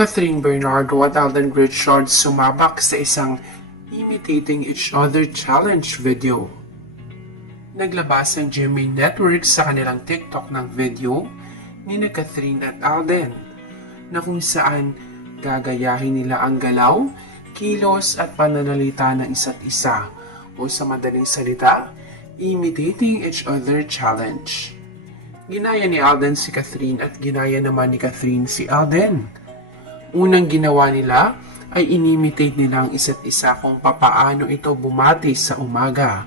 Catherine Bernardo at Alden Richards sumabak sa isang imitating each other challenge video. Naglabas ang GMA Network sa kanilang TikTok ng video ni Catherine at Alden na kung saan gagayahin nila ang galaw, kilos at pananalita ng isa't isa o sa madaling salita, imitating each other challenge. Ginaya ni Alden si Catherine at ginaya naman ni Catherine si Alden. Unang ginawa nila ay inimitate nila ang isa't isa kung papaano ito bumati sa umaga.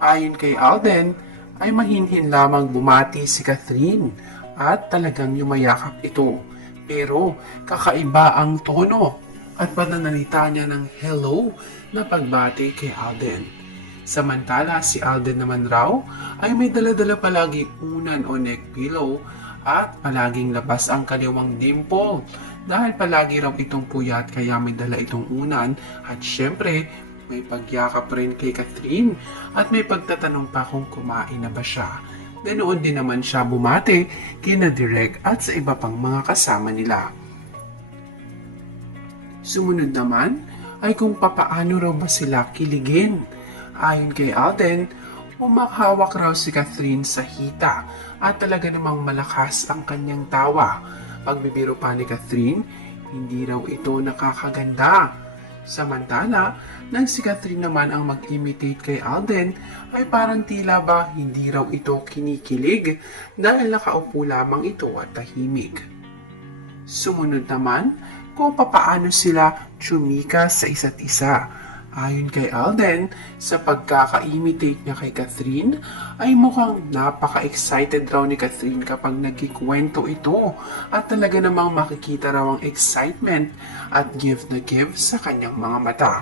Ayon kay Alden, ay mahinhin lamang bumati si Catherine at talagang yumayakap ito. Pero kakaiba ang tono at pananalita niya ng hello na pagbati kay Alden. Samantala si Alden naman raw ay may dala-dala palagi unan o neck pillow at palaging labas ang kaliwang dimple dahil palagi raw itong puyat kaya may dala itong unan at syempre may pagyakap rin kay Catherine at may pagtatanong pa kung kumain na ba siya. Ganoon din naman siya bumate kina Direk at sa iba pang mga kasama nila. Sumunod naman ay kung papaano raw ba sila kiligin. Ayon kay Alden, umakhawak raw si Catherine sa hita at talaga namang malakas ang kanyang tawa. Pagbibiro pa ni Catherine, hindi raw ito nakakaganda. Samantala, nang si Catherine naman ang mag-imitate kay Alden, ay parang tila ba hindi raw ito kinikilig dahil nakaupo lamang ito at tahimik. Sumunod naman kung papaano sila tsumika sa isa't isa. Ayon kay Alden, sa pagkaka-imitate niya kay Catherine, ay mukhang napaka-excited raw ni Catherine kapag nagkikwento ito at talaga namang makikita raw ang excitement at give na give sa kanyang mga mata.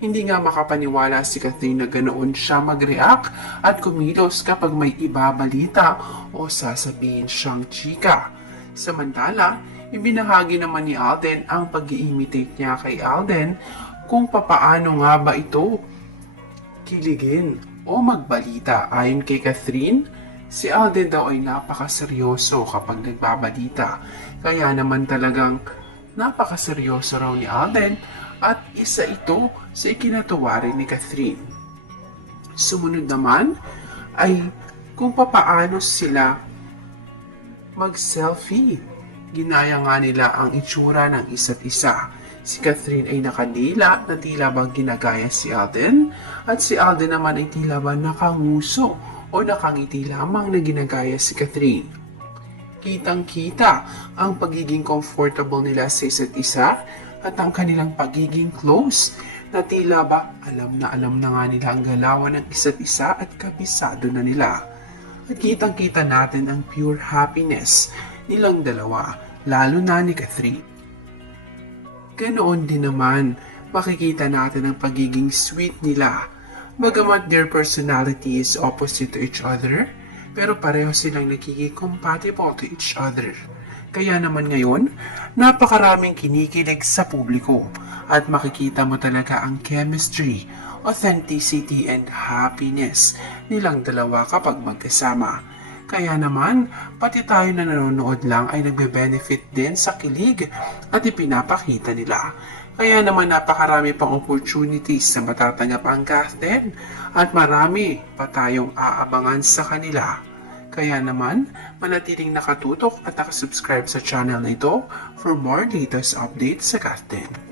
Hindi nga makapaniwala si Catherine na ganoon siya mag-react at kumilos kapag may ibabalita o sasabihin siyang chika. Samantala, ibinahagi naman ni Alden ang pag-i-imitate niya kay Alden kung papaano nga ba ito kiligin o magbalita. Ayon kay Catherine, si Alden daw ay napakaseryoso kapag nagbabalita. Kaya naman talagang napakaseryoso raw ni Alden at isa ito sa ikinatuwa rin ni Catherine. Sumunod naman ay kung papaano sila mag-selfie. Ginaya nga nila ang itsura ng isa't isa. Si Catherine ay nakadila na tila bang ginagaya si Alden at si Alden naman ay tila bang nakanguso o nakangiti lamang na ginagaya si Catherine. Kitang-kita ang pagiging comfortable nila sa isa't isa at ang kanilang pagiging close na tila ba alam na nga nila ang galawan ng isa't isa at kabisado na nila. At kitang-kita natin ang pure happiness nilang dalawa, lalo na ni Catherine. Ganoon din naman, makikita natin ang pagiging sweet nila. Bagamat their personality is opposite to each other, pero pareho silang nagiging-compatible to each other. Kaya naman ngayon, napakaraming kinikilig sa publiko at makikita mo talaga ang chemistry, authenticity, and happiness nilang dalawa kapag magkasama. Kaya naman, pati tayo na nanonood lang ay nagbe-benefit din sa kilig at ipinapakita nila. Kaya naman napakarami pang opportunities na matatanggap ang Catherine at marami pa tayong aabangan sa kanila. Kaya naman, manatiling nakatutok at nakasubscribe sa channel na ito for more latest updates sa Catherine.